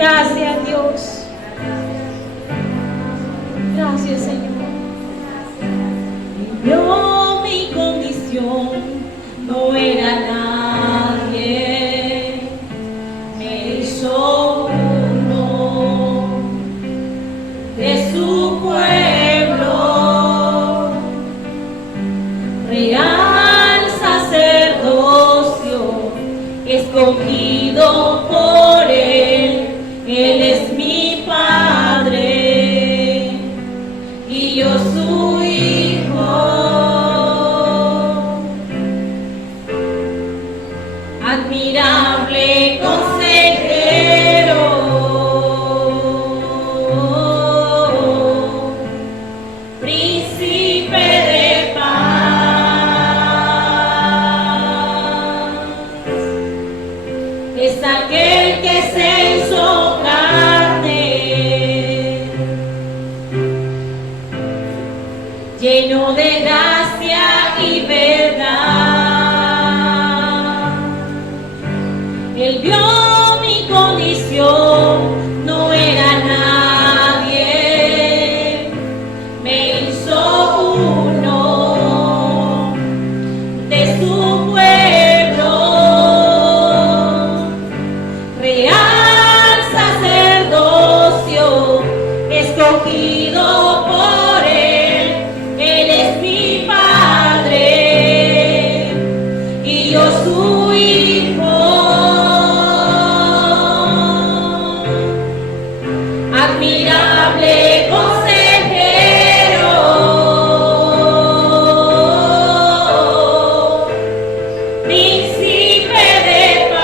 Gracias, Dios. Gracias, Señor. Vio mi condición, no era nadie, me hizo uno de su pueblo, real sacerdocio, escogido por él es mi Padre y yo su Hijo. Admirable consejero, príncipe de paz, es aquel que se hizo carne, lleno de gracia y verdad. Él vio mi condición, no era nadie, me hizo uno de su pueblo, real sacerdocio, escogido por él es mi Padre y yo su Hijo. Admirable consejero, príncipe de paz,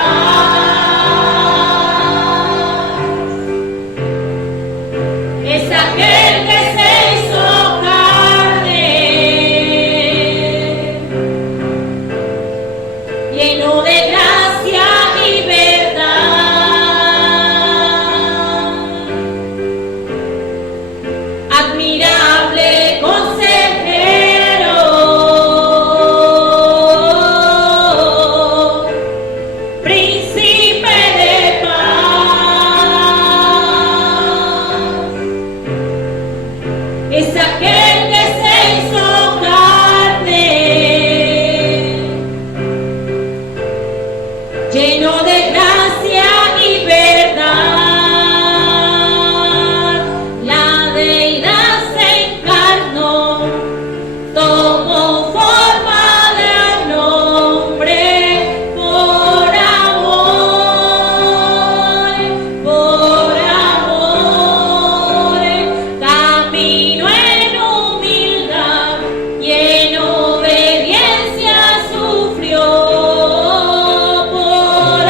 es aquel que se hizo carne, lleno de gracia y verdad. Admirable consejero, príncipe de paz, es aquel que se hizo carne, lleno de gracia y verdad. La deidad se encarnó, tomó forma de un hombre por amor, camino en humildad y en obediencia sufrió por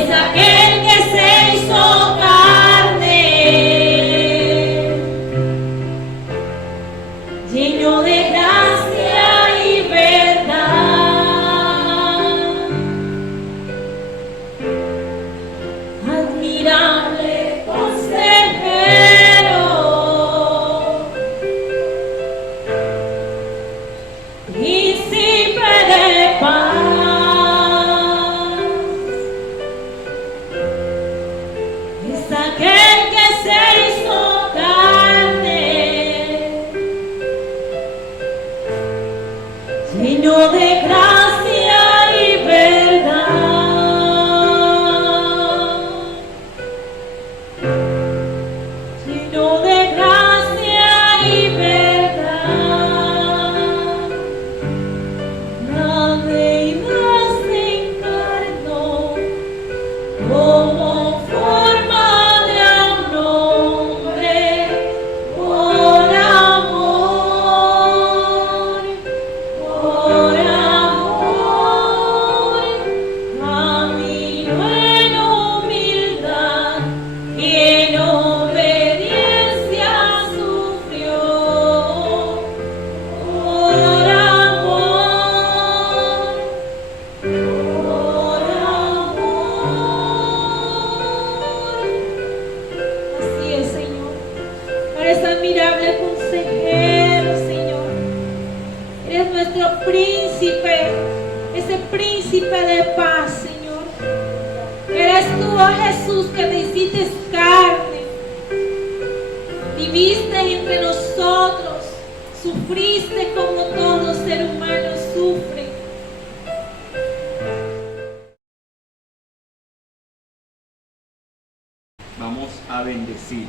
es aquel que se hizo carne, lleno de gracia y verdad, admirable consejero, príncipe de paz, es aquel que se hizo carne, lleno de gracia y verdad, lleno de gracia y verdad, la deidad se encarnó como forma de un hombre por amor, caminó en humildad y en obediencia sufrió por amor, por amor. Así es, Señor. Eres admirable consejero, Señor. Eres nuestro príncipe, ese príncipe de paz, Señor. Eres tú, oh Jesús, que te hiciste carne, viviste entre nosotros, sufriste como todo ser humano sufre. Vamos a bendecir.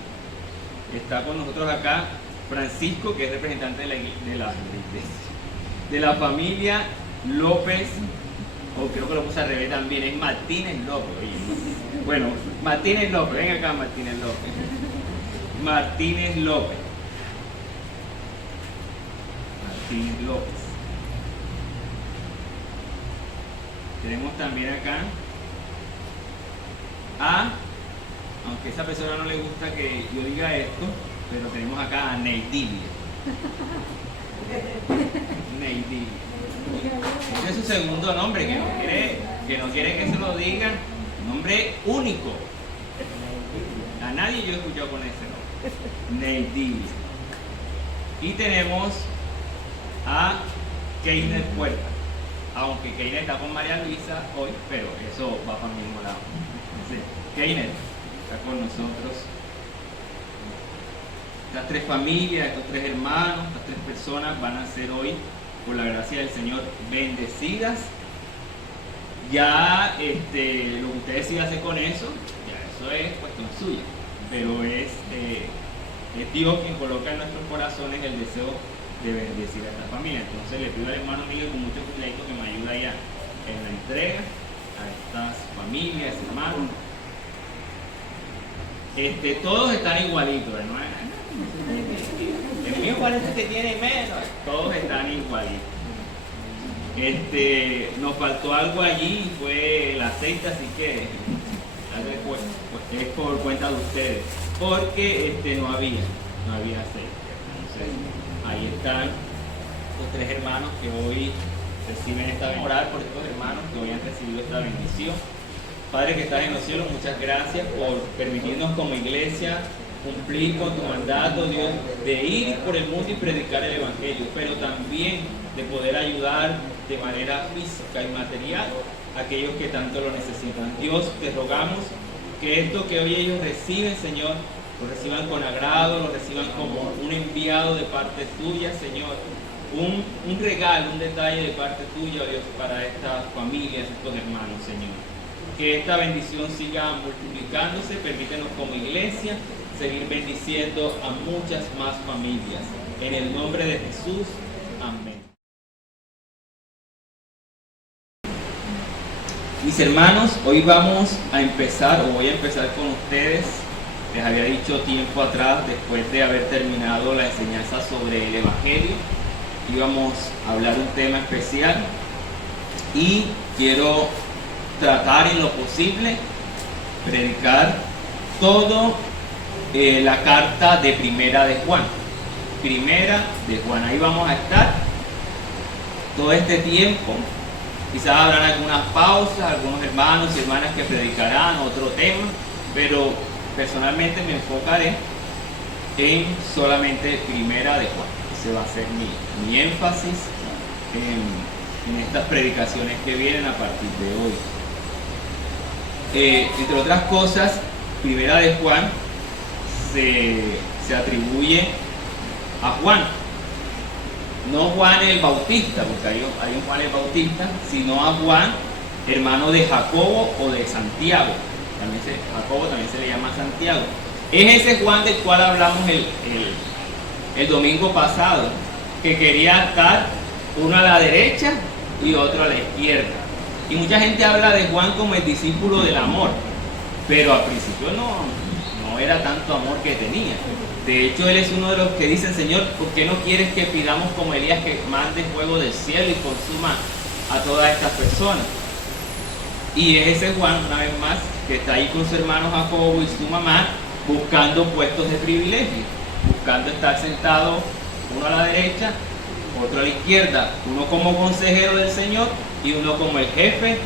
Está con nosotros acá Francisco, que es representante de la iglesia, de la familia López, o creo que lo puse al revés también, es Martínez López. Oye, bueno, Martínez López, ven acá Martínez López. Martínez López. Martínez López. Tenemos también acá a, aunque a esa persona no le gusta que yo diga esto, pero tenemos acá a Neidivia. Neidivia. Ese es su segundo nombre, que no quiere que se lo diga. Nombre único. A nadie yo he escuchado con ese nombre. Neidivia. Y tenemos a Keiner Puerta. Aunque Keiner está con María Luisa hoy, pero eso va para el mismo lado. Keiner está con nosotros. Estas tres familias, estos tres hermanos, estas tres personas van a ser hoy, por la gracia del Señor, bendecidas. Ya lo que usted decida hacer con eso, ya eso es cuestión suya, pero es Dios quien coloca en nuestros corazones el deseo de bendecir a esta familia. Entonces le pido al hermano Miguel con mucho cuidado que me ayude allá en la entrega a estas familias, hermanos. Todos están igualitos, hermano. El mío parece que tiene menos, todos están igualitos. Nos faltó algo allí, fue el aceite, así que pues, es por cuenta de ustedes, porque no había aceite. Entonces ahí están los tres hermanos que hoy reciben esta bendición. Orar por estos hermanos que hoy han recibido esta bendición. Padre que estás en los cielos, muchas gracias por permitirnos como iglesia cumplir con tu mandato, Dios, de ir por el mundo y predicar el Evangelio, pero también de poder ayudar de manera física y material a aquellos que tanto lo necesitan. Dios, te rogamos que esto que hoy ellos reciben, Señor, lo reciban con agrado, lo reciban como un enviado de parte tuya, Señor, un regalo, un detalle de parte tuya, Dios, para estas familias, estos hermanos, Señor. Que esta bendición siga multiplicándose, permítenos como iglesia seguir bendiciendo a muchas más familias. En el nombre de Jesús, amén. Mis hermanos, hoy vamos a empezar, o voy a empezar con ustedes. Les había dicho tiempo atrás, después de haber terminado la enseñanza sobre el Evangelio, íbamos a hablar un tema especial y quiero tratar en lo posible predicar todo la carta de Primera de Juan. Primera de Juan, ahí vamos a estar todo este tiempo. Quizás habrán algunas pausas, algunos hermanos y hermanas que predicarán otro tema, pero personalmente me enfocaré en solamente Primera de Juan. Ese va a ser mi énfasis en estas predicaciones que vienen a partir de hoy. Entre otras cosas, Primera de Juan se atribuye a Juan, no Juan el Bautista, porque hay un Juan el Bautista, sino a Juan, hermano de Jacobo o de Santiago. Jacobo también se le llama Santiago. Es ese Juan del cual hablamos el domingo pasado, que quería estar uno a la derecha y otro a la izquierda. Y mucha gente habla de Juan como el discípulo del amor, pero al principio no era tanto amor que tenía. De hecho, él es uno de los que dicen: Señor, ¿por qué no quieres que pidamos como Elías que mande fuego del cielo y consuma a todas estas personas? Y es ese Juan, una vez más, que está ahí con su hermano Jacobo y su mamá, buscando puestos de privilegio, buscando estar sentado uno a la derecha, otro a la izquierda, uno como consejero del Señor y uno como el jefe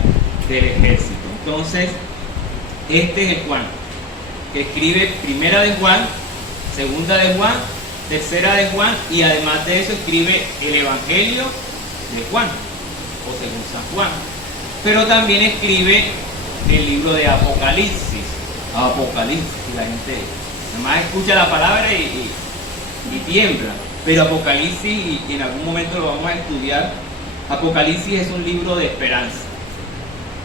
del ejército. Entonces, este es el Juan que escribe Primera de Juan, Segunda de Juan, Tercera de Juan, y además de eso escribe el Evangelio de Juan, o según San Juan. Pero también escribe el libro de Apocalipsis. Apocalipsis, la gente nada más escucha la palabra y tiembla. Pero Apocalipsis, y en algún momento lo vamos a estudiar, Apocalipsis es un libro de esperanza.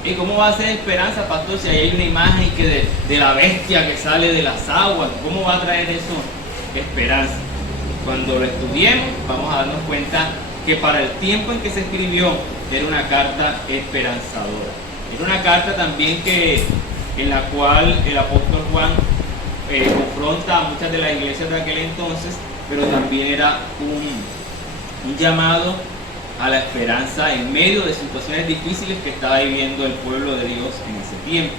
¿Y cómo va a ser esperanza, pastor, si hay una imagen que de la bestia que sale de las aguas? ¿Cómo va a traer eso esperanza? Cuando lo estudiemos vamos a darnos cuenta que para el tiempo en que se escribió era una carta esperanzadora. Era una carta también en la cual el apóstol Juan confronta a muchas de las iglesias de aquel entonces, pero también era un llamado a la esperanza en medio de situaciones difíciles que estaba viviendo el pueblo de Dios en ese tiempo.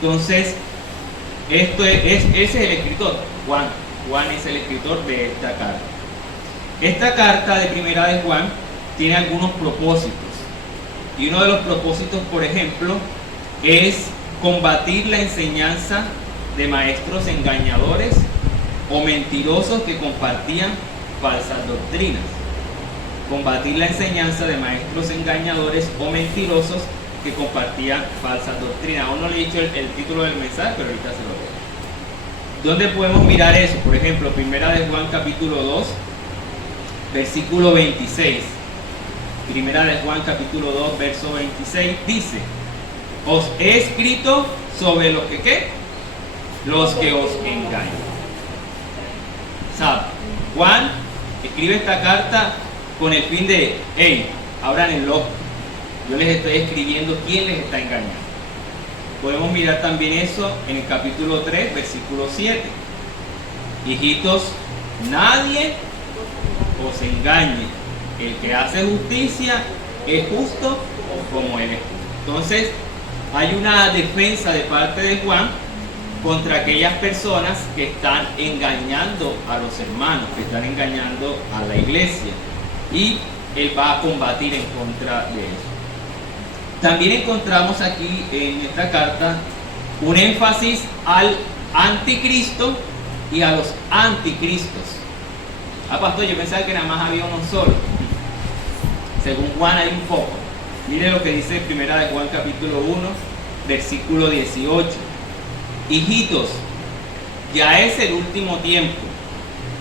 Entonces, ese es el escritor, Juan. Juan es el escritor de esta carta. Esta carta de Primera de Juan tiene algunos propósitos. Y uno de los propósitos, por ejemplo, es combatir la enseñanza de maestros engañadores o mentirosos que compartían falsas doctrinas. Combatir la enseñanza de maestros engañadores o mentirosos que compartían falsas doctrinas. Aún no le he dicho el título del mensaje, pero ahorita se lo leo. ¿Dónde podemos mirar eso? Por ejemplo, Primera de Juan capítulo 2, versículo 26. Primera de Juan capítulo 2, verso 26 dice: os he escrito sobre los que ¿qué? Los que os engañan. ¿Sabe? Juan escribe esta carta con el fin de: hey, abran el ojo, yo les estoy escribiendo quién les está engañando. Podemos mirar también eso en el capítulo 3, versículo 7. Hijitos, nadie os engañe. El que hace justicia es justo como él es justo. Entonces, hay una defensa de parte de Juan contra aquellas personas que están engañando a los hermanos, que están engañando a la iglesia. Y él va a combatir en contra de eso. También encontramos aquí en esta carta un énfasis al anticristo y a los anticristos. Pastor, yo pensaba que nada más había uno solo. Según Juan hay un poco. Mire lo que dice Primera de Juan capítulo 1, versículo 18. Hijitos, ya es el último tiempo,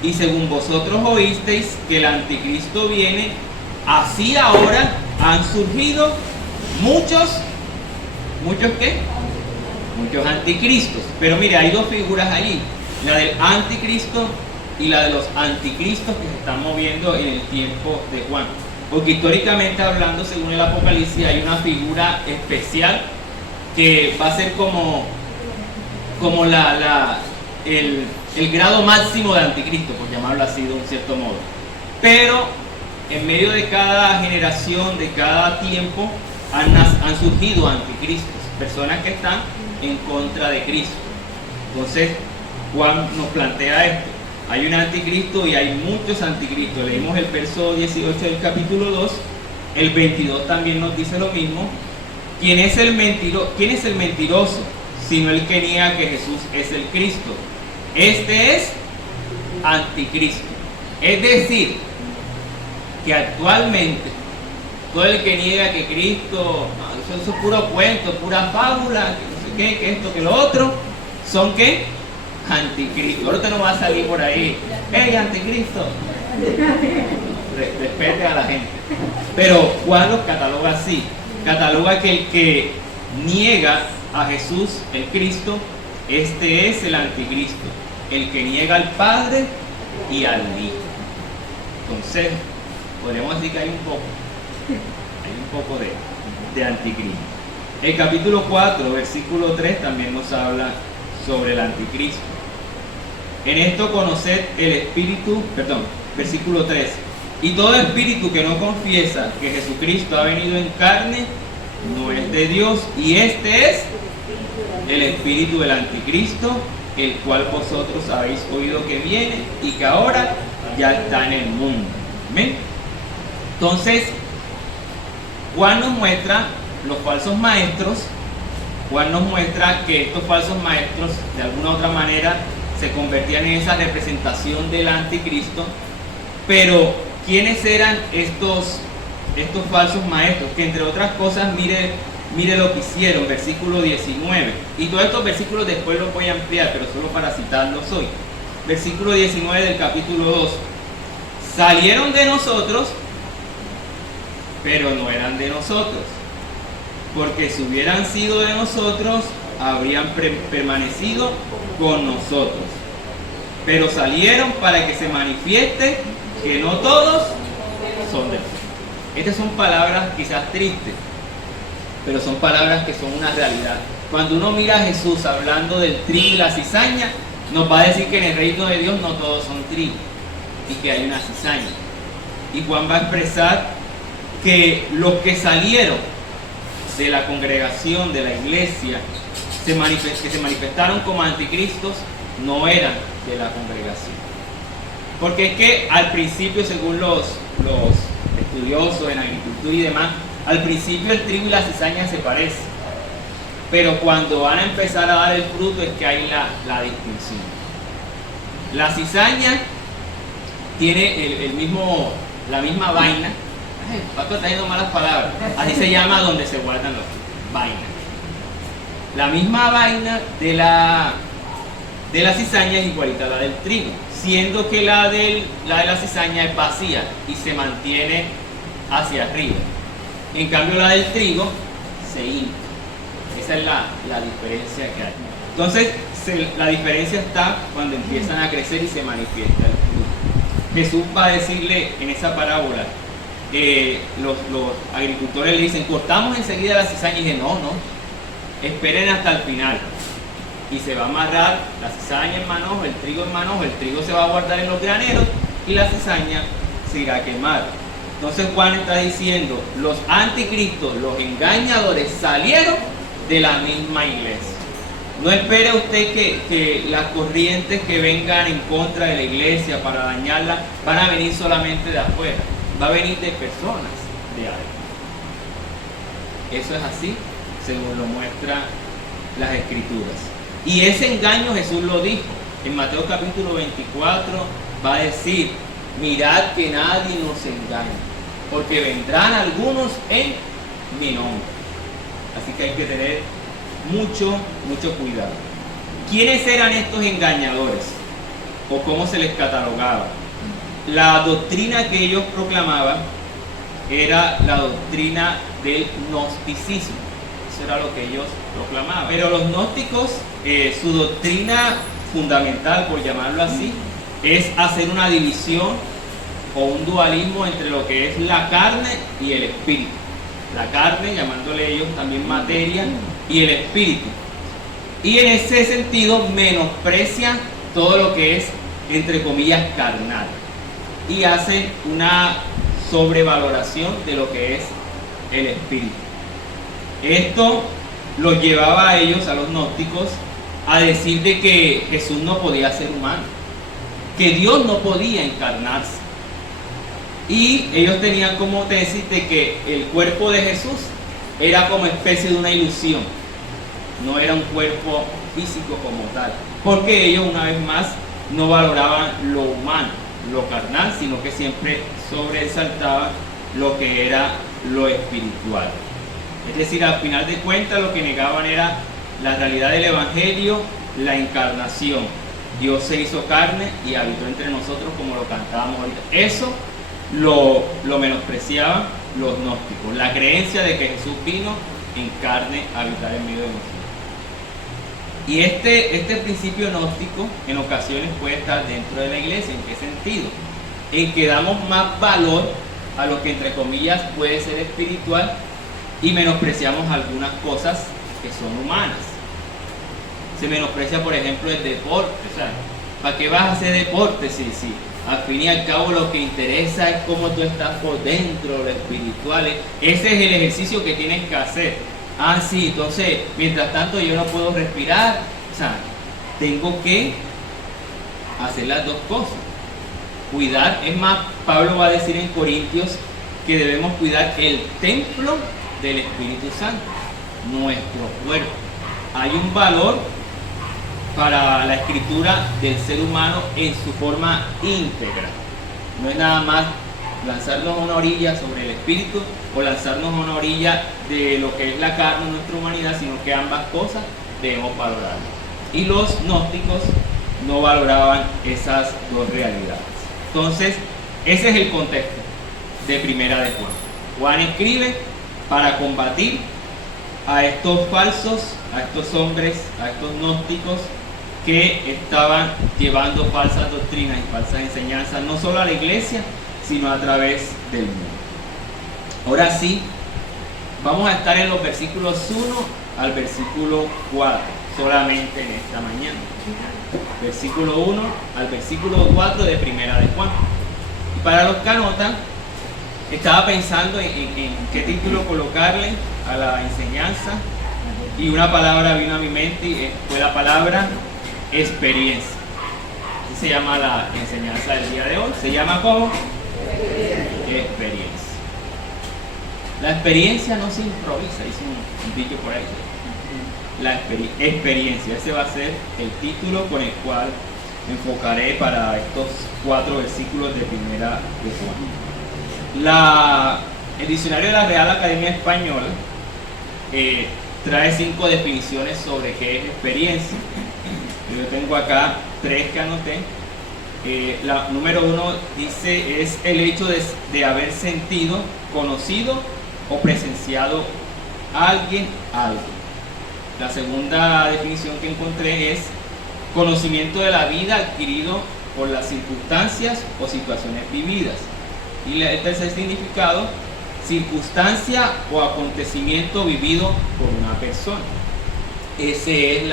y según vosotros oísteis que el anticristo viene, así ahora han surgido muchos ¿qué? Muchos anticristos. Pero mire, hay dos figuras allí, la del anticristo y la de los anticristos que se están moviendo en el tiempo de Juan. Porque históricamente hablando, según el Apocalipsis, hay una figura especial que va a ser como el grado máximo de anticristo, por llamarlo así de un cierto modo. Pero en medio de cada generación, de cada tiempo, han surgido anticristos, personas que están en contra de Cristo. Entonces, Juan nos plantea esto. Hay un anticristo y hay muchos anticristos. Leímos el verso 18 del capítulo 2. El 22 también nos dice lo mismo. ¿Quién es el mentiroso? Sino el que niega que Jesús es el Cristo. Este es anticristo. Es decir, que actualmente todo el que niega que Cristo, eso es puro cuento, pura fábula, que no sé qué, que esto, que lo otro, ¿son qué? Anticristo. Ahorita no va a salir por ahí, ¡hey, anticristo! Respete a la gente. Pero Juan los cataloga así. Cataloga que el que niega a Jesús, el Cristo, este es el anticristo. El que niega al Padre y al Hijo. Entonces, podemos decir que hay un poco de anticristo. El capítulo 4, versículo 3 también nos habla sobre el anticristo. En esto conoced el espíritu, versículo 3. Y todo espíritu que no confiesa que Jesucristo ha venido en carne, no es de Dios. Y este es el espíritu del anticristo, el cual vosotros habéis oído que viene y que ahora ya está en el mundo. ¿Amén? Entonces, Juan nos muestra los falsos maestros. Juan nos muestra que estos falsos maestros de alguna u otra manera se convertían en esa representación del anticristo. Pero ¿quiénes eran estos falsos maestros? Que entre otras cosas, mire lo que hicieron, versículo 19. Y todos estos versículos después los voy a ampliar, pero solo para citarlos hoy. Versículo 19 del capítulo 2. Salieron de nosotros, pero no eran de nosotros. Porque si hubieran sido de nosotros, habrían permanecido con nosotros. Pero salieron para que se manifieste que no todos son de nosotros. Estas son palabras quizás tristes, pero son palabras que son una realidad. Cuando uno mira a Jesús hablando del trigo y la cizaña, nos va a decir que en el reino de Dios no todos son trigo y que hay una cizaña. Y Juan va a expresar que los que salieron de la congregación, de la iglesia, que se manifestaron como anticristos, no eran de la congregación. Porque es que al principio, según los estudiosos en agricultura y demás, al principio el trigo y la cizaña se parecen. Pero cuando van a empezar a dar el fruto es que hay la distinción. La cizaña tiene la misma vaina. Ay, Paco está diciendo malas palabras. Así se llama donde se guardan las vainas. La misma vaina de la cizaña es igualita a la del trigo, siendo que la de la cizaña es vacía y se mantiene hacia arriba. En cambio la del trigo se hincha. Esa es la diferencia que hay. Entonces la diferencia está cuando empiezan a crecer y se manifiesta el fruto. Jesús va a decirle en esa parábola, los agricultores le dicen, cortamos enseguida la cizaña, y dice, no, esperen hasta el final. Y se va a amarrar la cizaña en manojo, el trigo en manojo, el trigo se va a guardar en los graneros y la cizaña se irá a quemar. Entonces Juan está diciendo, los anticristos, los engañadores salieron de la misma iglesia. No espere usted que las corrientes que vengan en contra de la iglesia para dañarla van a venir solamente de afuera, va a venir de personas de adentro. Eso es así, según lo muestran las escrituras. Y ese engaño Jesús lo dijo. En Mateo capítulo 24 va a decir, mirad que nadie nos engañe, porque vendrán algunos en mi nombre. Así que hay que tener mucho cuidado. ¿Quiénes eran estos engañadores? ¿O cómo se les catalogaba? La doctrina que ellos proclamaban era la doctrina del gnosticismo. Eso era lo que ellos proclamaban. Pero los gnósticos, su doctrina fundamental, por llamarlo así, es hacer una división o un dualismo entre lo que es la carne y el espíritu. La carne, llamándole ellos también materia, y el espíritu. Y en ese sentido menosprecian todo lo que es, entre comillas, carnal. Y hacen una sobrevaloración de lo que es el espíritu. Esto los llevaba a ellos, a los gnósticos, a decir de que Jesús no podía ser humano, que Dios no podía encarnarse. Y ellos tenían como tesis de que el cuerpo de Jesús era como especie de una ilusión, no era un cuerpo físico como tal, porque ellos una vez más no valoraban lo humano, lo carnal, sino que siempre sobresaltaban lo que era lo espiritual. Es decir, al final de cuentas lo que negaban era la realidad del Evangelio, la encarnación. Dios se hizo carne y habitó entre nosotros, como lo cantábamos ahorita. Eso lo menospreciaban los gnósticos, la creencia de que Jesús vino en carne a habitar en medio de nosotros. Y este principio gnóstico en ocasiones puede estar dentro de la iglesia. ¿En qué sentido? En que damos más valor a lo que entre comillas puede ser espiritual y menospreciamos algunas cosas que son humanas. Se menosprecia, por ejemplo, el deporte. O sea, ¿para qué vas a hacer deporte si al fin y al cabo lo que interesa es cómo tú estás por dentro, lo espiritual? Ese es el ejercicio que tienes que hacer. Ah, sí, entonces, mientras tanto yo no puedo respirar. O sea, tengo que hacer las dos cosas. Cuidar, es más, Pablo va a decir en Corintios que debemos cuidar el templo del Espíritu Santo, nuestro cuerpo. Hay un valor para la escritura del ser humano en su forma íntegra. No es nada más lanzarnos a una orilla sobre el espíritu o lanzarnos a una orilla de lo que es la carne, nuestra humanidad, sino que ambas cosas debemos valorar. Y los gnósticos no valoraban esas dos realidades. Entonces, ese es el contexto de Primera de Juan. Juan escribe para combatir a estos falsos, a estos hombres, a estos gnósticos que estaban llevando falsas doctrinas y falsas enseñanzas, no solo a la iglesia, sino a través del mundo. Ahora sí, vamos a estar en los versículos 1 al versículo 4, solamente en esta mañana. Versículo 1 al versículo 4 de Primera de Juan. Y para los que anotan, estaba pensando en qué título colocarle a la enseñanza, y una palabra vino a mi mente y fue la palabra experiencia. Así se llama la enseñanza del día de hoy. ¿Se llama cómo? Experiencia. La experiencia no se improvisa, dice un dicho por ahí. La experiencia, ese va a ser el título con el cual me enfocaré para estos 4 versículos de Primera de Juan. El diccionario de la Real Academia Española trae 5 definiciones sobre qué es experiencia. Yo tengo acá 3 que anoté. La número 1 dice es el hecho de haber sentido, conocido o presenciado a alguien, algo. La segunda definición que encontré es conocimiento de la vida adquirido por las circunstancias o situaciones vividas. Y el tercer significado, circunstancia o acontecimiento vivido por una persona. Ese es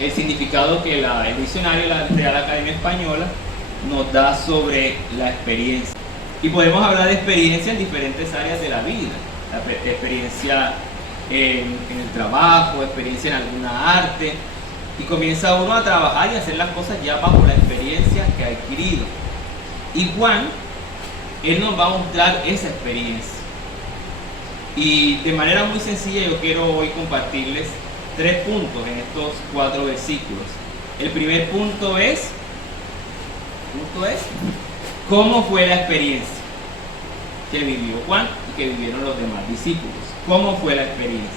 el significado que el diccionario de la Real Academia Española nos da sobre la experiencia. Y podemos hablar de experiencia en diferentes áreas de la vida. La experiencia en el trabajo, experiencia en alguna arte, y comienza uno a trabajar y a hacer las cosas ya bajo la experiencia que ha adquirido. Y Juan, él nos va a mostrar esa experiencia. Y de manera muy sencilla yo quiero hoy compartirles 3 puntos en estos 4 versículos. El primer punto es cómo fue la experiencia que vivió Juan y que vivieron los demás discípulos. ¿Cómo fue la experiencia?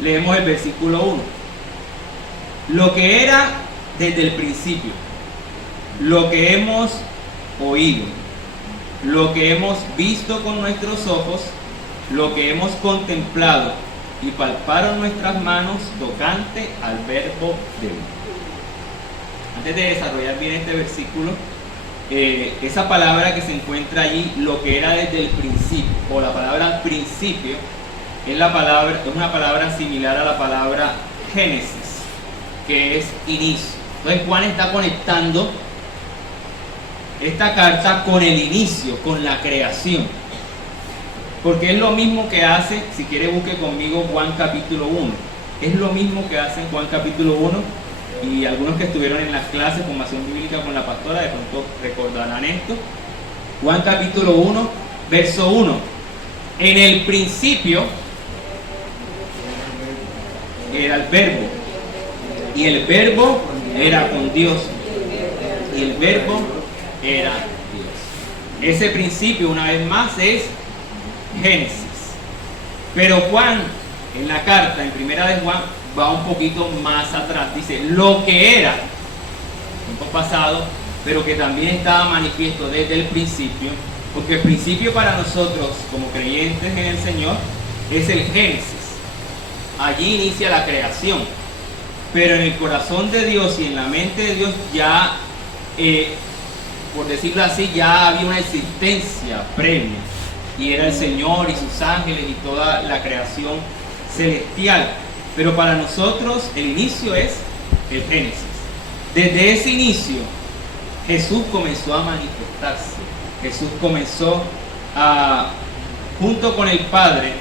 Leemos el versículo 1. Lo que era desde el principio, lo que hemos oído, lo que hemos visto con nuestros ojos, lo que hemos contemplado y palparon nuestras manos tocante al verbo de Dios. Antes de desarrollar bien este versículo, esa palabra que se encuentra allí, lo que era desde el principio, o la palabra principio, es una palabra similar a la palabra Génesis, que es inicio. Entonces Juan está conectando esta carta con el inicio, con la creación. Porque es lo mismo que hace, si quiere busque conmigo Juan capítulo 1. Es lo mismo que hace en Juan capítulo 1, y algunos que estuvieron en las clases de formación bíblica con la pastora de pronto recordarán esto. Juan capítulo 1, verso 1. En el principio era el verbo, y el verbo era con Dios, y el verbo era Dios. Ese principio, una vez más, es Génesis. Pero Juan, en la carta, en primera de Juan, va un poquito más atrás. Dice, lo que era, tiempo pasado, pero que también estaba manifiesto desde el principio, porque el principio para nosotros, como creyentes en el Señor, es el Génesis. Allí inicia la creación. Pero en el corazón de Dios y en la mente de Dios ya, por decirlo así, ya había una existencia previa. Y era el Señor y sus ángeles y toda la creación celestial. Pero para nosotros el inicio es el Génesis. Desde ese inicio Jesús comenzó a manifestarse. Jesús comenzó junto con el Padre,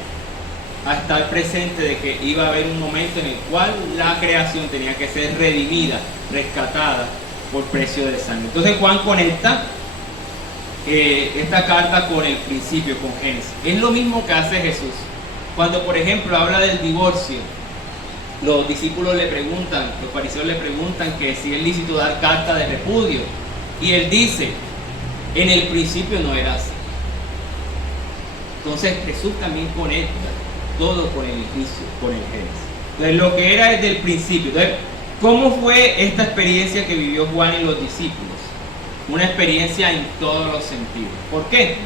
a estar presente de que iba a haber un momento en el cual la creación tenía que ser redimida, rescatada por precio de sangre. Entonces Juan conecta esta carta con el principio, con Génesis. Es lo mismo que hace Jesús. Cuando, por ejemplo, habla del divorcio, los discípulos le preguntan, los fariseos le preguntan que si es lícito dar carta de repudio. Y él dice, en el principio no era así. Entonces Jesús también conecta todo con el inicio, con el Génesis. Entonces lo que era desde el principio. Entonces, ¿cómo fue esta experiencia que vivió Juan y los discípulos? Una experiencia en todos los sentidos. ¿Por qué?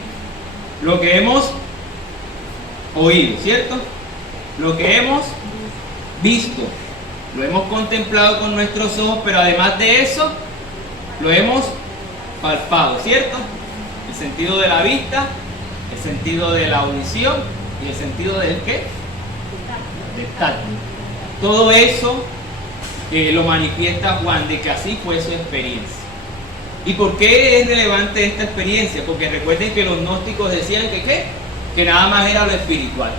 Lo que hemos oído, ¿cierto? Lo que hemos visto, lo hemos contemplado con nuestros ojos, pero además de eso, lo hemos palpado, ¿cierto? El sentido de la vista, el sentido de la audición y el sentido del ¿qué? Del tacto. Todo eso lo manifiesta Juan, de que así fue su experiencia. ¿Y por qué es relevante esta experiencia? Porque recuerden que los gnósticos decían que ¿qué? Que nada más era lo espiritual.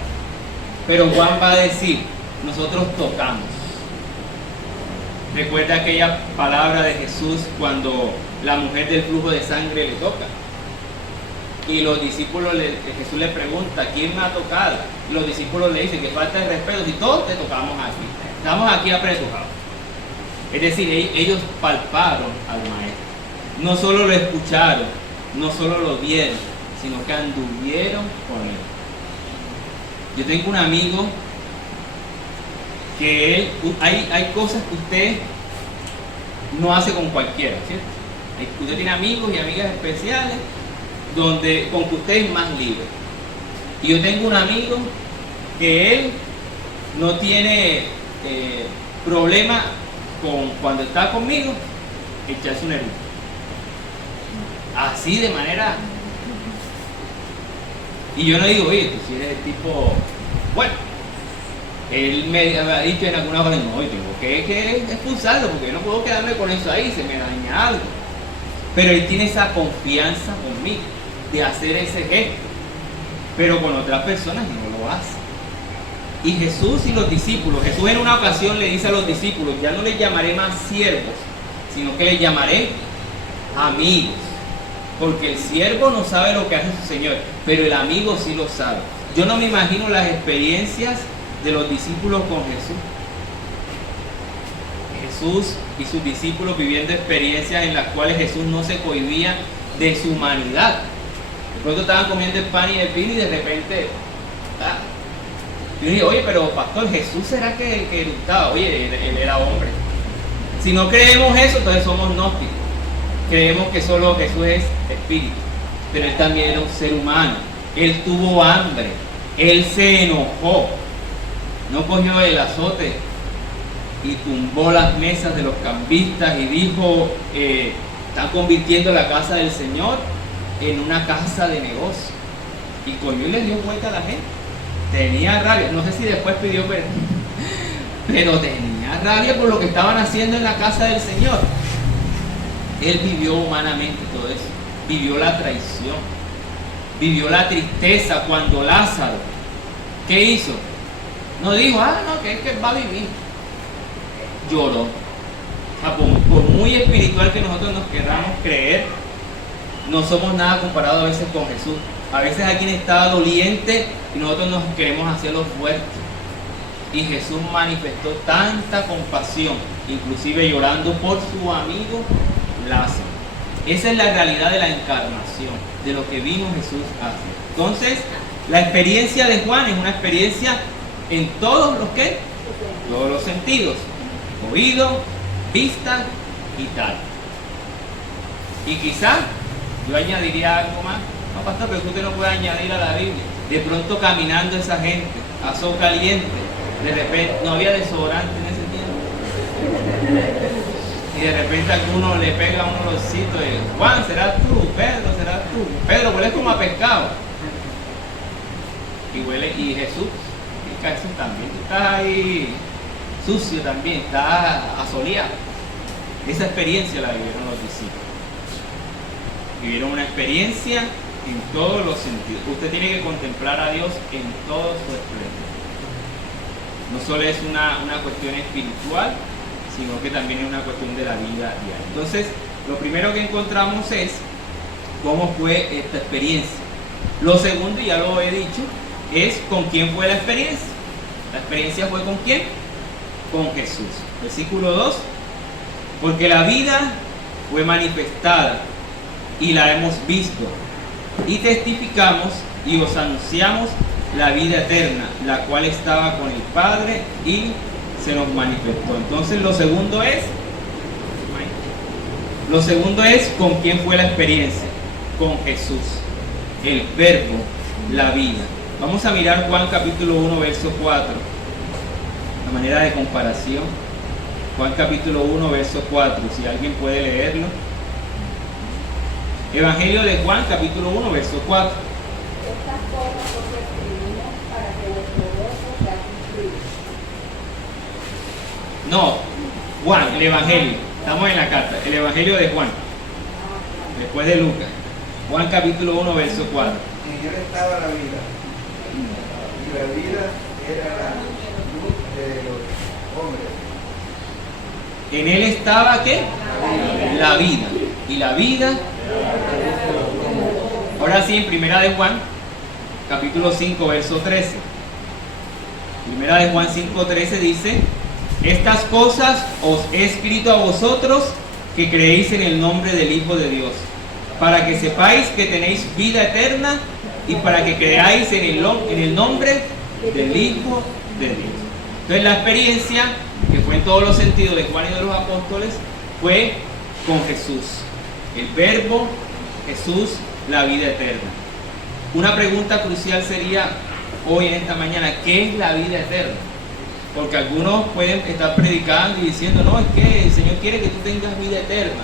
Pero Juan va a decir, nosotros tocamos. Recuerda aquella palabra de Jesús cuando la mujer del flujo de sangre le toca. Y los discípulos, Jesús le pregunta, ¿quién me ha tocado? Y los discípulos le dicen que falta de respeto, si todos te tocamos aquí. Estamos aquí apretujados. Es decir, ellos palparon al Maestro. No solo lo escucharon, no solo lo vieron, sino que anduvieron con él. Yo tengo un amigo que hay cosas que usted no hace con cualquiera, ¿cierto? Usted tiene amigos y amigas especiales con que usted es más libre. Y yo tengo un amigo que él no tiene problema con cuando está conmigo echarse un eructo. Así de manera. Y yo no digo, oye, tú si eres tipo. Bueno, él me ha dicho en alguna ocasión, no, yo tengo que expulsarlo porque yo no puedo quedarme con eso ahí, se me daña algo. Pero él tiene esa confianza conmigo de hacer ese gesto, pero con otras personas no lo hace. Y Jesús y los discípulos, Jesús en una ocasión le dice a los discípulos, ya no les llamaré más siervos, sino que les llamaré amigos. Porque el siervo no sabe lo que hace su Señor, pero el amigo sí lo sabe. Yo no me imagino las experiencias de los discípulos con Jesús. Jesús y sus discípulos viviendo experiencias en las cuales Jesús no se cohibía de su humanidad. De pronto estaban comiendo el pan y el vino y de repente... Yo dije, oye, pero pastor, ¿Jesús será que eructaba? Oye, él era hombre. Si no creemos eso, entonces somos gnósticos. Creemos que solo Jesús es espíritu, pero él también era un ser humano. Él tuvo hambre, él se enojó, no cogió el azote y tumbó las mesas de los cambistas y dijo, están convirtiendo la casa del Señor en una casa de negocio. Y cogió y le dio vuelta a la gente. Tenía rabia, no sé si después pidió perdón, pero tenía rabia por lo que estaban haciendo en la casa del Señor. Él vivió humanamente todo eso, vivió la traición, vivió la tristeza cuando Lázaro, ¿qué hizo? No dijo, no, que es que va a vivir. Lloró. Por muy espiritual que nosotros nos queramos creer, no somos nada comparado a veces con Jesús. A veces hay quien está doliente y nosotros nos queremos hacer los fuertes. Y Jesús manifestó tanta compasión, inclusive llorando por su amigo Lázaro. Esa es la realidad de la encarnación, de lo que vino Jesús a hacer. Entonces, la experiencia de Juan es una experiencia en todos los sentidos: oído, vista y tal. Y quizás yo añadiría algo más. No, pastor, pero usted no puede añadir a la Biblia. De pronto caminando esa gente a sol caliente, de repente no había desodorante en ese tiempo. Y de repente alguno le pega a un olorcito y Juan, serás tú, Pedro, serás tú. Pedro, huele como a pescado. Y Jesús, Jesús también, tú estás ahí sucio también, estás asoleado. Esa experiencia la vivieron los discípulos. Vivieron una experiencia en todos los sentidos. Usted tiene que contemplar a Dios en todo su esplendor. No solo es una cuestión espiritual, sino que también es una cuestión de la vida diaria. Entonces, lo primero que encontramos es cómo fue esta experiencia. Lo segundo, y ya lo he dicho, es con quién fue la experiencia. La experiencia fue con quién? Con Jesús. Versículo 2. Porque la vida fue manifestada y la hemos visto y testificamos y os anunciamos la vida eterna, la cual estaba con el Padre y se nos manifestó. Entonces lo segundo es con quién fue la experiencia. Con Jesús, el Verbo, la vida. Vamos a mirar Juan capítulo 1 verso 4, la manera de comparación. Juan capítulo 1 verso 4, si alguien puede leerlo. Evangelio de Juan capítulo 1 verso 4. Estas cosas os escribimos para que vuestro gozo sea cumplido. No, Juan, el Evangelio. Estamos en la carta, el Evangelio de Juan, después de Lucas. Juan capítulo 1 verso 4. En él estaba la vida, y la vida era la luz de los hombres. En él estaba ¿qué? La vida. Y la vida. Ahora sí, en primera de Juan, capítulo 5, verso 13. Primera de Juan 5:13 dice: estas cosas os he escrito a vosotros que creéis en el nombre del Hijo de Dios, para que sepáis que tenéis vida eterna y para que creáis en el nombre del Hijo de Dios. Entonces la experiencia, que fue en todos los sentidos de Juan y de los apóstoles, fue con Jesús, el Verbo, Jesús, la vida eterna. Una pregunta crucial sería hoy en esta mañana: ¿qué es la vida eterna? Porque algunos pueden estar predicando y diciendo: no, es que el Señor quiere que tú tengas vida eterna.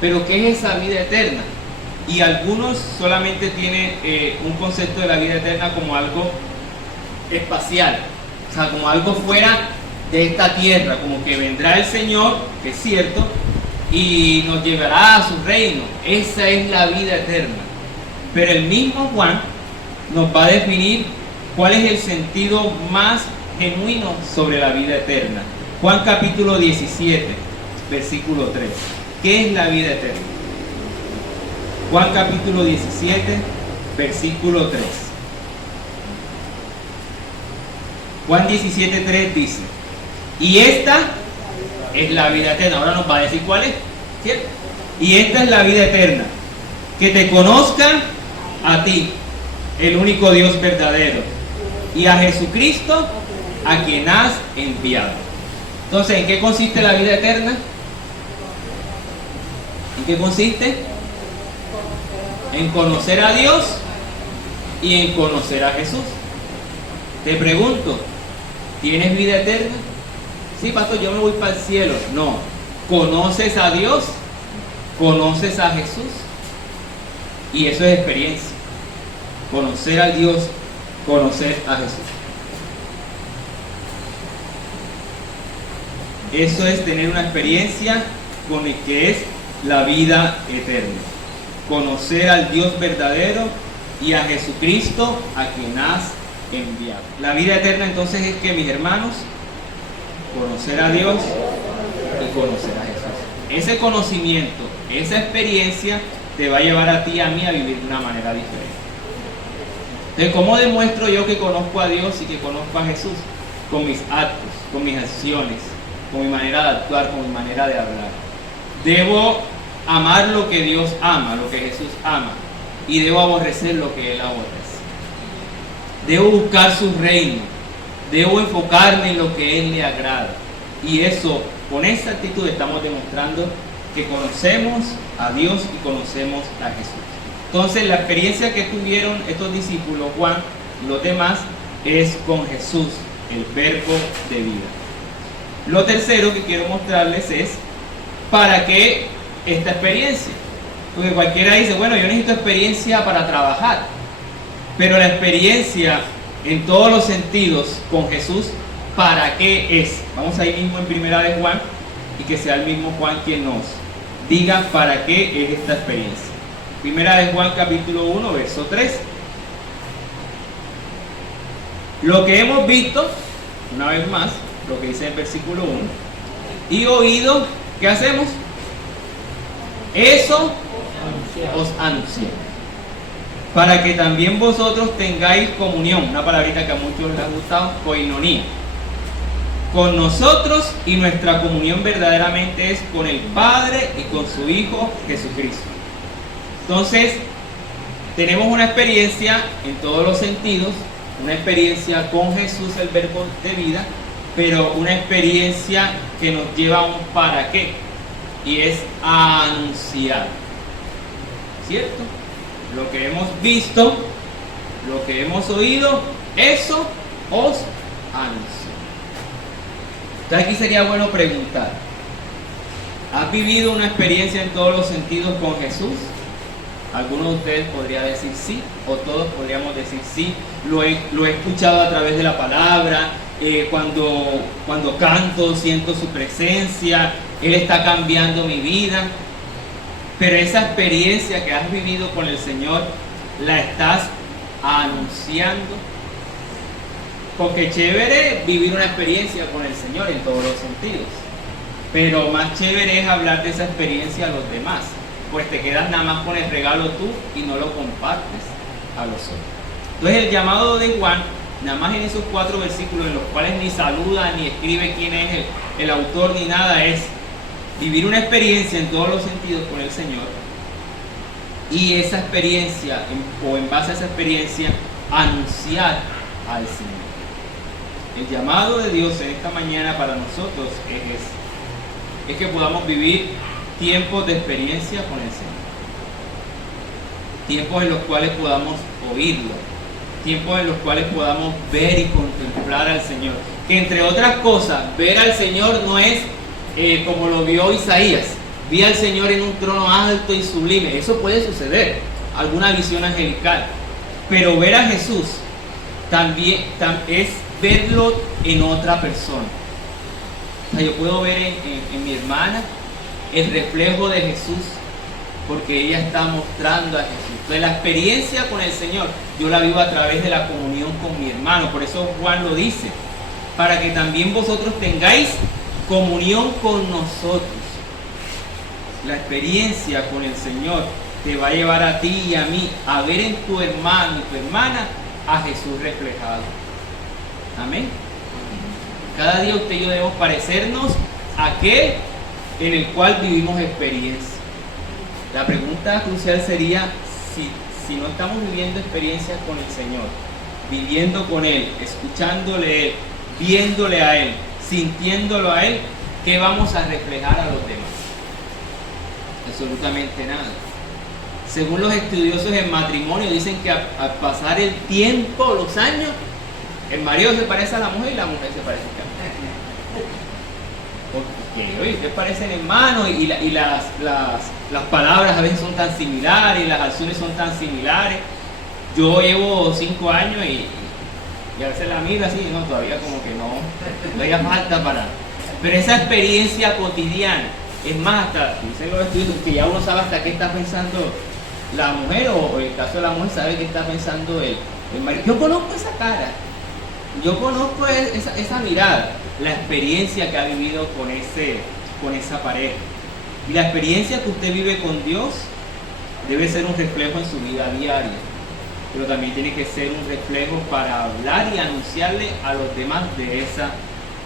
Pero ¿qué es esa vida eterna? Y algunos solamente tienen un concepto de la vida eterna como algo espacial, o sea, como algo fuera de esta tierra, como que vendrá el Señor, que es cierto, y nos llevará a su reino. Esa es la vida eterna. Pero el mismo Juan nos va a definir cuál es el sentido más genuino sobre la vida eterna. Juan capítulo 17, versículo 3. ¿Qué es la vida eterna? Juan capítulo 17, versículo 3. Juan 17:3 dice: y esta es la vida eterna. Ahora nos va a decir cuál es, ¿cierto? Y esta es la vida eterna: que te conozcan a ti, el único Dios verdadero, y a Jesucristo, a quien has enviado. Entonces, ¿en qué consiste la vida eterna? ¿En qué consiste? En conocer a Dios y en conocer a Jesús. Te pregunto, ¿tienes vida eterna? Sí, pastor, yo me voy para el cielo. No. ¿Conoces a Dios? ¿Conoces a Jesús? Y eso es experiencia. Conocer a Dios, conocer a Jesús. Eso es tener una experiencia con el que es la vida eterna. Conocer al Dios verdadero y a Jesucristo a quien has enviado. La vida eterna entonces es que, mis hermanos, conocer a Dios y conocer a Jesús. Ese conocimiento, esa experiencia te va a llevar a ti y a mí a vivir de una manera diferente. Entonces, ¿cómo demuestro yo que conozco a Dios y que conozco a Jesús? Con mis actos, con mis acciones, con mi manera de actuar, con mi manera de hablar. Debo amar lo que Dios ama, lo que Jesús ama, y debo aborrecer lo que Él aborrece. Debo buscar su reino, debo enfocarme en lo que Él le agrada. Y eso, con esa actitud estamos demostrando que conocemos a Dios y conocemos a Jesús. Entonces, la experiencia que tuvieron estos discípulos, Juan y los demás, es con Jesús, el verbo de vida. Lo tercero que quiero mostrarles es para qué esta experiencia. Porque cualquiera dice, bueno, yo necesito experiencia para trabajar. Pero la experiencia en todos los sentidos con Jesús, ¿para qué es? Vamos a ir mismo en primera de Juan y que sea el mismo Juan quien nos diga para qué es esta experiencia. Primera de Juan capítulo 1, verso 3. Lo que hemos visto, una vez más, lo que dice el versículo 1, y oído, ¿qué hacemos? Eso os anuncié, para que también vosotros tengáis comunión, una palabrita que a muchos les ha gustado, koinonía, con nosotros, y nuestra comunión verdaderamente es con el Padre y con su Hijo Jesucristo. Entonces, tenemos una experiencia en todos los sentidos, una experiencia con Jesús, el verbo de vida, pero una experiencia que nos lleva a un para qué, y es a anunciar, ¿cierto? Lo que hemos visto, lo que hemos oído, eso os anuncio. Entonces aquí sería bueno preguntar, ¿has vivido una experiencia en todos los sentidos con Jesús? Algunos de ustedes podría decir sí, o todos podríamos decir sí. Lo he escuchado a través de la palabra, cuando canto siento su presencia, Él está cambiando mi vida. Pero esa experiencia que has vivido con el Señor, ¿la estás anunciando? Porque chévere vivir una experiencia con el Señor en todos los sentidos, pero más chévere es hablar de esa experiencia a los demás, pues te quedas nada más con el regalo tú y no lo compartes a los otros. Entonces el llamado de Juan, nada más en esos 4 versículos en los cuales ni saluda ni escribe quién es el autor ni nada, es vivir una experiencia en todos los sentidos con el Señor, y esa experiencia, o en base a esa experiencia, anunciar al Señor. El llamado de Dios en esta mañana para nosotros es que podamos vivir tiempos de experiencia con el Señor, tiempos en los cuales podamos oírlo, tiempos en los cuales podamos ver y contemplar al Señor. Que entre otras cosas, ver al Señor no es como lo vio Isaías, vi al Señor en un trono alto y sublime. Eso puede suceder, alguna visión angelical, pero ver a Jesús también es verlo en otra persona. O sea, yo puedo ver en mi hermana el reflejo de Jesús, porque ella está mostrando a Jesús. Entonces la experiencia con el Señor yo la vivo a través de la comunión con mi hermano. Por eso Juan lo dice, para que también vosotros tengáis comunión con nosotros. La experiencia con el Señor te va a llevar a ti y a mí a ver en tu hermano y tu hermana a Jesús reflejado. Amén. Cada día usted y yo debemos parecernos a aquel en el cual vivimos experiencia. La pregunta crucial sería, si no estamos viviendo experiencias con el Señor, viviendo con Él, escuchándole a Él, viéndole a Él, sintiéndolo a Él, ¿qué vamos a reflejar a los demás? Absolutamente nada. Según los estudiosos en matrimonio, dicen que al pasar el tiempo, los años, el marido se parece a la mujer y la mujer se parece a la mujer. Porque, oye, ustedes parecen hermanos y las palabras a veces son tan similares y las acciones son tan similares. Yo llevo 5 años y a veces la miro así, no, todavía como que no, todavía falta para... Pero esa experiencia cotidiana, es más, hasta dicen los estudios que ya uno sabe hasta qué está pensando la mujer, o en el caso de la mujer, sabe que está pensando el marido. Yo conozco esa cara, yo conozco esa mirada, la experiencia que ha vivido con esa pareja. Y la experiencia que usted vive con Dios debe ser un reflejo en su vida diaria, pero también tiene que ser un reflejo para hablar y anunciarle a los demás de esa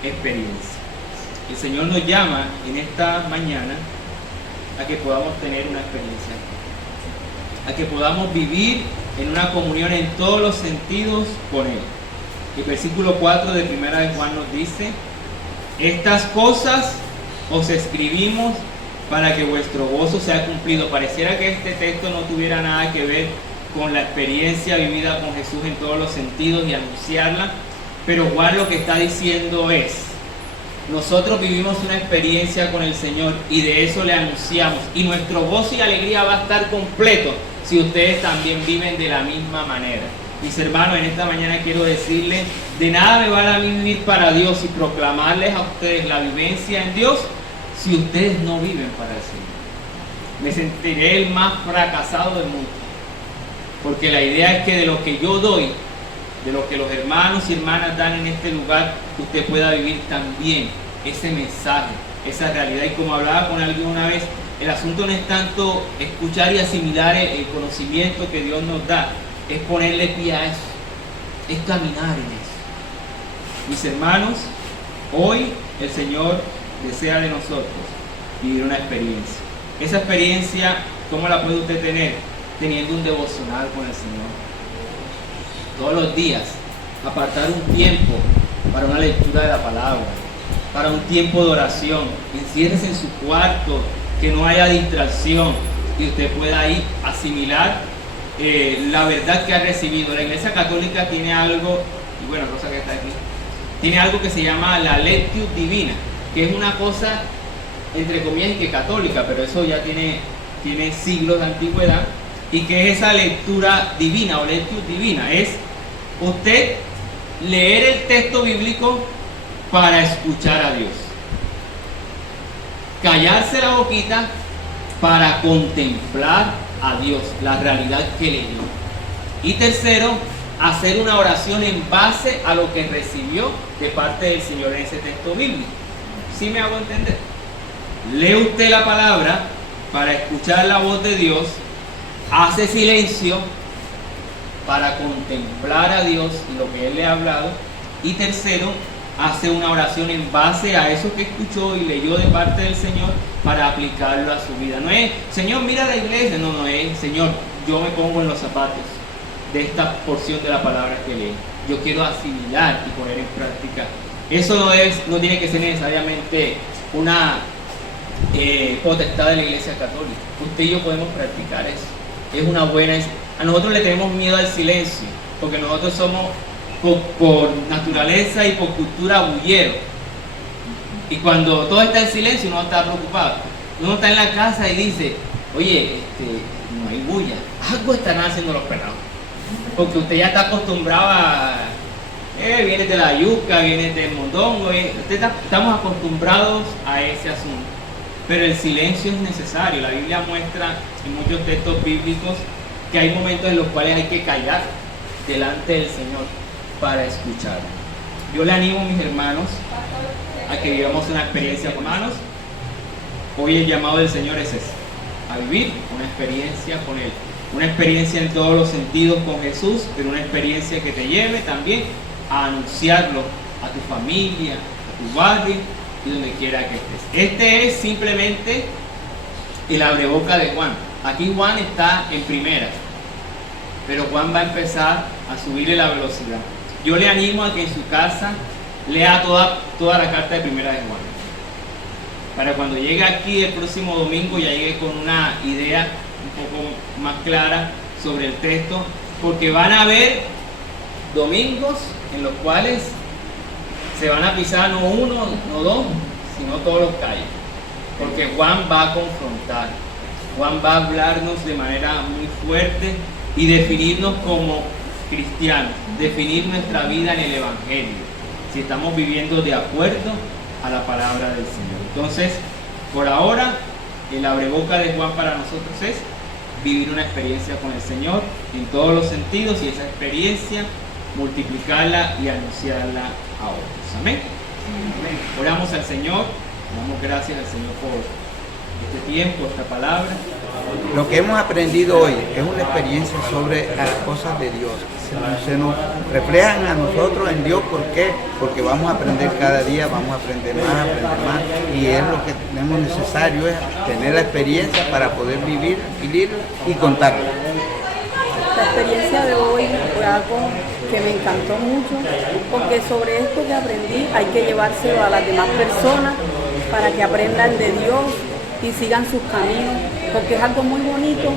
experiencia. El Señor nos llama en esta mañana a que podamos tener una experiencia, a que podamos vivir en una comunión en todos los sentidos con Él. El versículo 4 de 1 de Juan nos dice: estas cosas os escribimos para que vuestro gozo sea cumplido. Pareciera que este texto no tuviera nada que ver con la experiencia vivida con Jesús en todos los sentidos y anunciarla, pero Juan lo que está diciendo es: nosotros vivimos una experiencia con el Señor y de eso le anunciamos, y nuestro gozo y alegría va a estar completo si ustedes también viven de la misma manera. Mis hermanos, en esta mañana quiero decirles, de nada me vale a mí vivir para Dios y proclamarles a ustedes la vivencia en Dios si ustedes no viven para el Señor. Me sentiré el más fracasado del mundo, porque la idea es que de lo que yo doy, de lo que los hermanos y hermanas dan en este lugar, usted pueda vivir también ese mensaje, esa realidad. Y como hablaba con alguien una vez, el asunto no es tanto escuchar y asimilar el conocimiento que Dios nos da, es ponerle pie a eso, es caminar en eso. Mis hermanos, hoy el Señor desea de nosotros vivir una experiencia. Esa experiencia, ¿cómo la puede usted tener? Teniendo un devocional con el Señor. Todos los días, apartar un tiempo para una lectura de la palabra, para un tiempo de oración. Enciérrese en su cuarto, que no haya distracción y usted pueda ahí asimilar la verdad que ha recibido. La Iglesia Católica tiene algo, y bueno, Rosa que está aquí, tiene algo que se llama la Lectio Divina, que es una cosa entre comillas que católica, pero eso ya tiene siglos de antigüedad. ¿Y qué es esa lectura divina o Lectio Divina? Es usted leer el texto bíblico para escuchar a Dios, callarse la boquita para contemplar a Dios, la realidad que le dio. Y tercero, hacer una oración en base a lo que recibió de parte del Señor en ese texto bíblico. ¿Sí me hago entender? Lee usted la palabra para escuchar la voz de Dios, hace silencio para contemplar a Dios y lo que Él le ha hablado, y tercero, hace una oración en base a eso que escuchó y leyó de parte del Señor para aplicarlo a su vida. No es, Señor, mira la iglesia, no es, Señor, yo me pongo en los zapatos de esta porción de la palabra que leí. Yo quiero asimilar y poner en práctica. Eso no tiene que ser necesariamente una potestad de la Iglesia Católica. Usted y yo podemos practicar eso. Es una buena. A nosotros le tenemos miedo al silencio, porque nosotros somos por naturaleza y por cultura bullero. Y cuando todo está en silencio, uno está preocupado. Uno está en la casa y dice: oye, no hay bulla, algo estarán haciendo los pelados. Porque usted ya está acostumbrado a viene de la yuca, viene del mondongo, estamos acostumbrados a ese asunto. Pero el silencio es necesario. La Biblia muestra en muchos textos bíblicos que hay momentos en los cuales hay que callar delante del Señor para escuchar. Yo le animo, mis hermanos, a que vivamos una experiencia con hermanos. Hoy el llamado del Señor es ese, a vivir una experiencia con Él. Una experiencia en todos los sentidos con Jesús, pero una experiencia que te lleve también a anunciarlo a tu familia, a tu barrio y donde quiera que estés. Este es simplemente el abreboca de Juan. Aquí Juan está en primera, pero Juan va a empezar a subirle la velocidad. Yo le animo a que en su casa lea toda la carta de primera de Juan, para cuando llegue aquí el próximo domingo ya llegue con una idea un poco más clara sobre el texto, porque van a haber domingos en los cuales se van a pisar no uno, no dos, sino todos los calles, porque Juan va a confrontar, Juan va a hablarnos de manera muy fuerte y definirnos como cristianos, definir nuestra vida en el Evangelio, si estamos viviendo de acuerdo a la palabra del Señor. Entonces, por ahora, el abreboca de Juan para nosotros es vivir una experiencia con el Señor en todos los sentidos y esa experiencia multiplicarla y anunciarla a otros. Amén. Oramos al Señor, damos gracias al Señor por este tiempo, esta palabra. Lo que hemos aprendido hoy es una experiencia sobre las cosas de Dios. Se nos reflejan a nosotros en Dios. ¿Por qué? Porque vamos a aprender cada día, vamos a aprender más. Y es lo que tenemos necesario, es tener la experiencia para poder vivirla y contarla. La experiencia de hoy fue algo que me encantó mucho, porque sobre esto que aprendí hay que llevárselo a las demás personas para que aprendan de Dios y sigan sus caminos, porque es algo muy bonito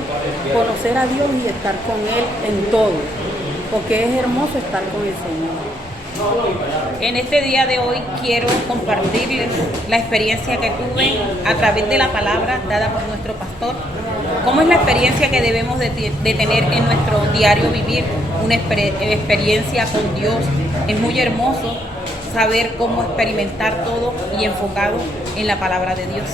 conocer a Dios y estar con Él en todo, porque es hermoso estar con el Señor. En este día de hoy quiero compartirles la experiencia que tuve a través de la palabra dada por nuestro pastor. ¿Cómo es la experiencia que debemos de tener en nuestro diario vivir? Una experiencia con Dios. Es muy hermoso saber cómo experimentar todo y enfocado en la palabra de Dios.